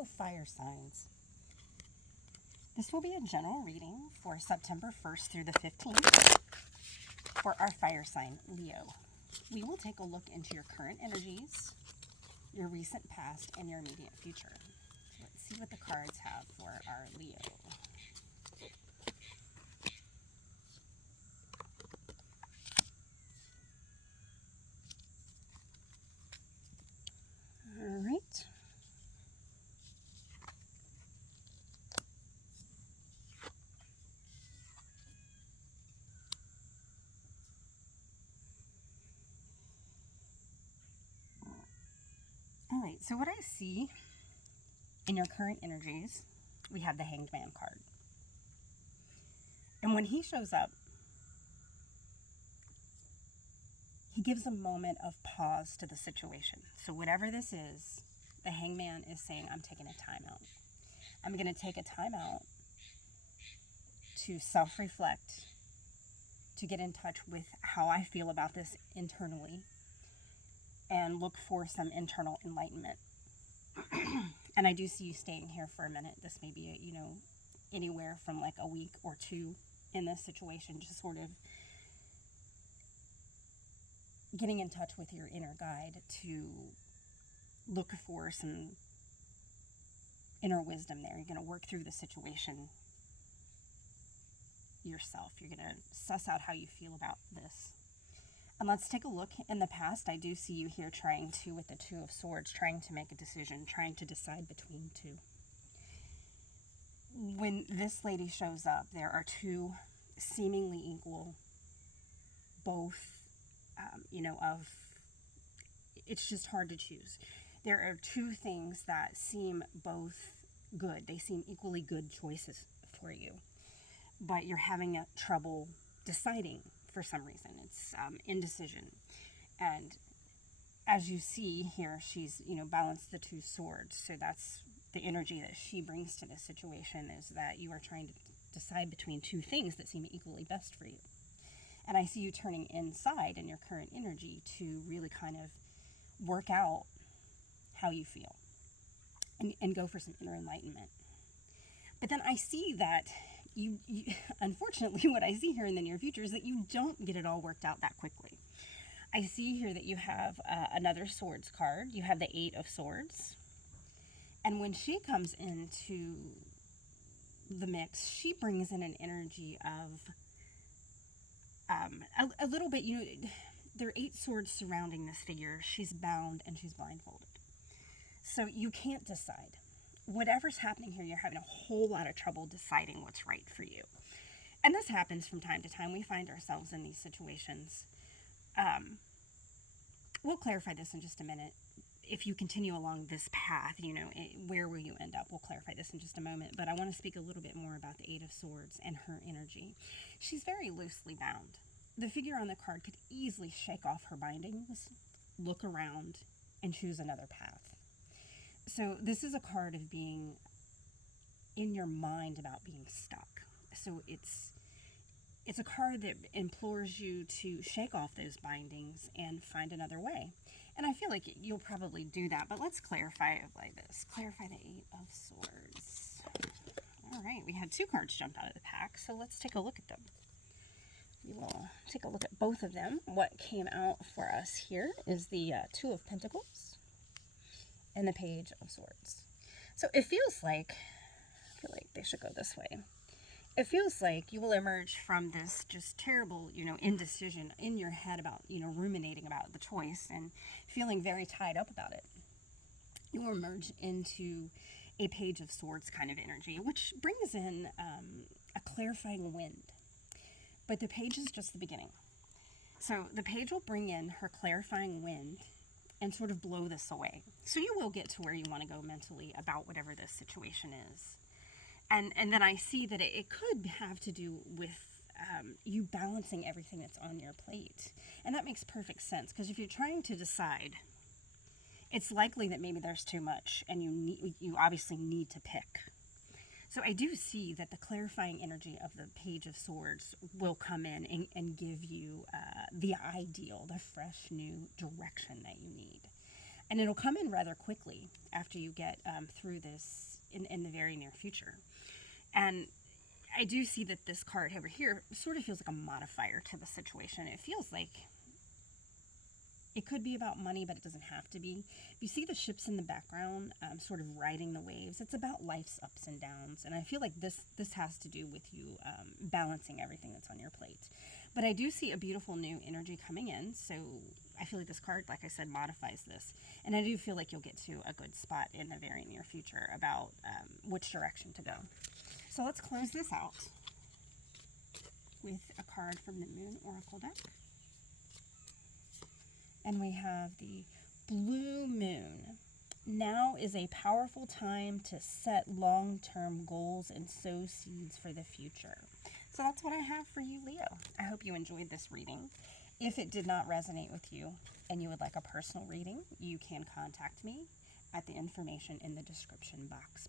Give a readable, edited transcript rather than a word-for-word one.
Leo fire signs. This will be a general reading for September 1st through the 15th for our fire sign, Leo. We will take a look into your current energies, your recent past, and your immediate future. Let's see what the cards have for our Leo. All right. All right, so what I see in your current energies, we have the Hanged Man card. And when he shows up, he gives a moment of pause to the situation. So whatever this is, the Hangman is saying, I'm taking a time out. I'm going to take a time out to self-reflect, to get in touch with how I feel about this internally, and look for some internal enlightenment. And I do see you staying here for a minute. This may be, anywhere from like a week or two in this situation, just sort of getting in touch with your inner guide to look for some inner wisdom there. You're going to work through the situation yourself. You're going to suss out how you feel about this. And let's take a look. In the past, I do see you here trying to, with the Two of Swords, trying to make a decision, trying to decide between two. When this lady shows up, there are two seemingly equal, both, it's just hard to choose. There are two things that seem both good. They seem equally good choices for you, but you're having trouble deciding for some reason. It's indecision. And as you see here, she's, balanced the two swords. So that's the energy that she brings to this situation, is that you are trying to decide between two things that seem equally best for you. And I see you turning inside in your current energy to really kind of work out how you feel and go for some inner enlightenment. But then I see that you unfortunately, what I see here in the near future is that you don't get it all worked out that quickly. I see here that you have another swords card. You have the Eight of Swords. And when she comes into the mix, she brings in an energy of a little bit, there are 8 swords surrounding this figure. She's bound and she's blindfolded. So you can't decide. Whatever's happening here, you're having a whole lot of trouble deciding what's right for you. And this happens from time to time. We find ourselves in these situations. We'll clarify this in just a minute. If you continue along this path, where will you end up? We'll clarify this in just a moment. But I want to speak a little bit more about the Eight of Swords and her energy. She's very loosely bound. The figure on the card could easily shake off her bindings, look around, and choose another path. So this is a card of being in your mind about being stuck. So it's a card that implores you to shake off those bindings and find another way. And I feel like you'll probably do that, but let's clarify it like this. Clarify the Eight of Swords. All right, we had 2 cards jump out of the pack, so let's take a look at them. We will take a look at both of them. What came out for us here is the Two of Pentacles and the Page of Swords. So it feels like, I feel like they should go this way. It feels like you will emerge from this just terrible, indecision in your head about, ruminating about the choice and feeling very tied up about it. You will emerge into a Page of Swords kind of energy, which brings in a clarifying wind. But the Page is just the beginning. So the Page will bring in her clarifying wind and sort of blow this away. So you will get to where you want to go mentally about whatever this situation is. And then I see that it could have to do with you balancing everything that's on your plate. And that makes perfect sense, because if you're trying to decide, it's likely that maybe there's too much and you obviously need to pick. So I do see that the clarifying energy of the Page of Swords will come in and give you the ideal, the fresh new direction that you need. And it'll come in rather quickly after you get through this in the very near future. And I do see that this card over here sort of feels like a modifier to the situation. It feels like it could be about money, but it doesn't have to be. If you see the ships in the background sort of riding the waves, it's about life's ups and downs. And I feel like this has to do with you balancing everything that's on your plate. But I do see a beautiful new energy coming in. So I feel like this card, like I said, modifies this. And I do feel like you'll get to a good spot in the very near future about which direction to go. So let's close this out with a card from the Moon Oracle deck. And we have the Blue Moon. Now is a powerful time to set long-term goals and sow seeds for the future. So that's what I have for you, Leo. I hope you enjoyed this reading. If it did not resonate with you and you would like a personal reading, you can contact me at the information in the description box